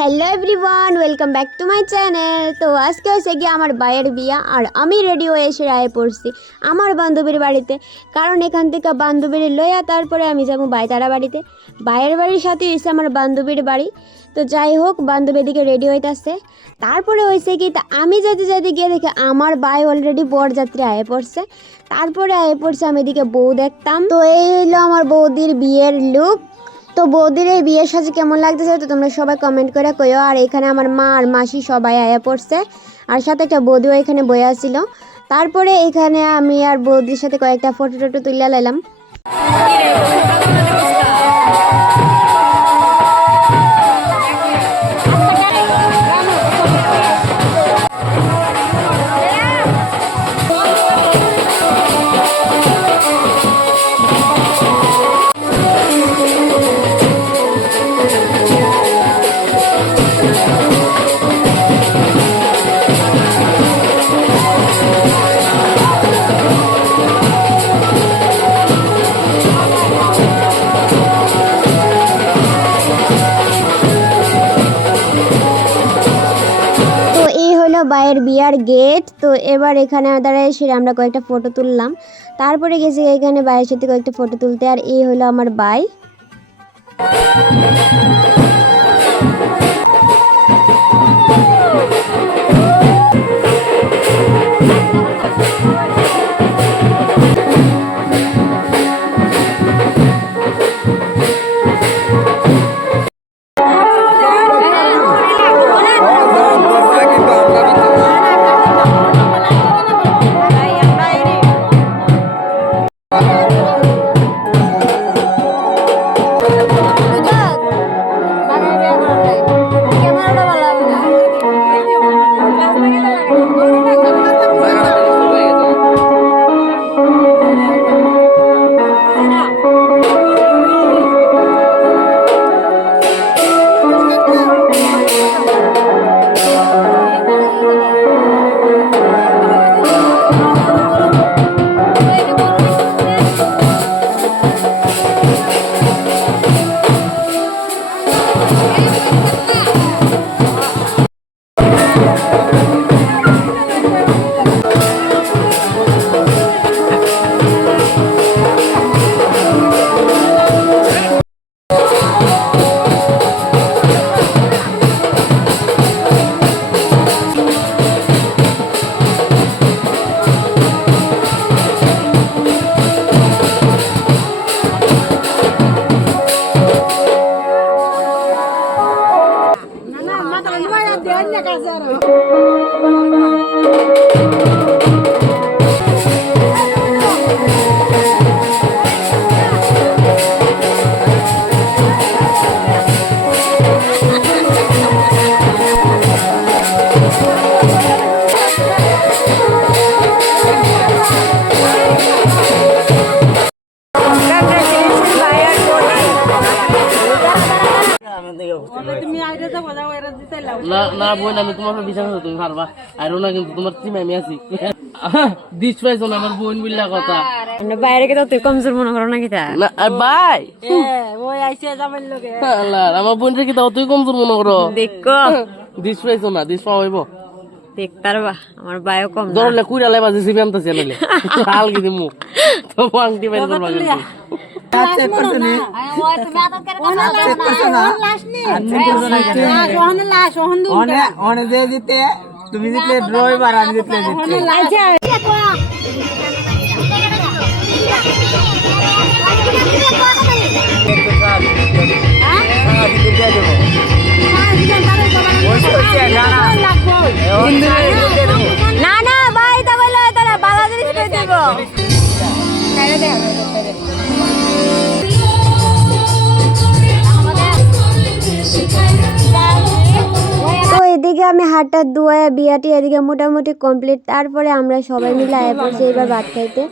Hello everyone, welcome back to my channel. তো আজকে হচ্ছে গিয়ে আমার ভাইয়ের বিয়া, আর আমি রেডি হয়ে এসে আয়ে পড়ছি আমার বান্ধবীর বাড়িতে। কারণ এখান থেকে বান্ধবীর লইয়া তারপরে আমি যাবো ভাইতারা বাড়িতে। ভাইয়ের বাড়ির সাথে হয়েছে আমার বান্ধবীর বাড়ি। তো যাই হোক, বান্ধবীর দিকে রেডি হইতেছে। তারপরে হয়েছে কি, তা আমি যেতে গিয়ে দেখে আমার ভাই অলরেডি বরযাত্রী আয়ে পড়ছে। তারপরে আয়ে পড়ছে আমি এদিকে বউ দেখতাম। তো এই হইলো আমার বৌদির বিয়ের লুক। তো বৌদির এই বিয়ের সাজে কেমন লাগতেছে তো তোমরা সবাই কমেন্ট করে কইও। আর এখানে আমার মা আর মাসি সবাই আয়া পড়ছে, আর সাথে একটা বৌদিও এখানে বইয়া ছিল। তারপরে এখানে আমি আর বৌদির সাথে কয়েকটা ফটো টটো তুলে লাইলাম। ভাইয়ের বিয়ার গেট। তো এবার এখানে দাঁড়ায় এসে আমরা কয়েকটা ফটো তুললাম। তারপরে গেছি এখানে ভাইয়ের সাথে কয়েকটা ফটো তুলতে। আর এই হলো আমার ভাই। না বোন, আমি তোমার বিশ্বাস আছে তুমি পারবা। আর না কিন্তু তোমার টিমে আমি আছি। দিস পাইছো না আমার বোন বিল্লা কথা। বাইরে কে তো তুই কমজোর মনে করো নাকি তা? না ভাই, আমার বোনটা কি তাও তুই কমজোর মনে করো? দেখো দিস পাইছো না, দিস পাওয়াইব দেখতারবা আমার বায়ও কম ধরলে কুড়ালে বাজে সিবি আনতেছি আনলে হাল কি দিমু তো আংটি বাইর করবা কিন্তু তুমি জিতলে ড্রইভার, আমি জিতলে না না ভাই তা বলে তারা বালা জিনিস কই দেব। তো এদিকে আমি হাতটা ধুয়ে বিয়াটি এদিকে মোটামুটি কমপ্লিট। তারপরে আমরা সবাই মিলে আয়া পড়ছি এবার ভাত খাইতে।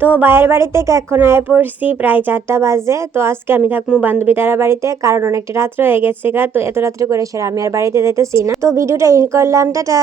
তো ভাইয়ের বাড়ি থেকে এখন আয় পড়ছি প্রায় 4টা বাজে। তো আজকে আমি থাকবো বান্ধবী তারা বাড়িতে, কারণ অনেকটা রাত্র হয়ে গেছে গা। তো এত রাত্রে করে সেরা আমি আর বাড়িতে যেতেছি না। তো ভিডিওটা ইন করলাম, টাটা।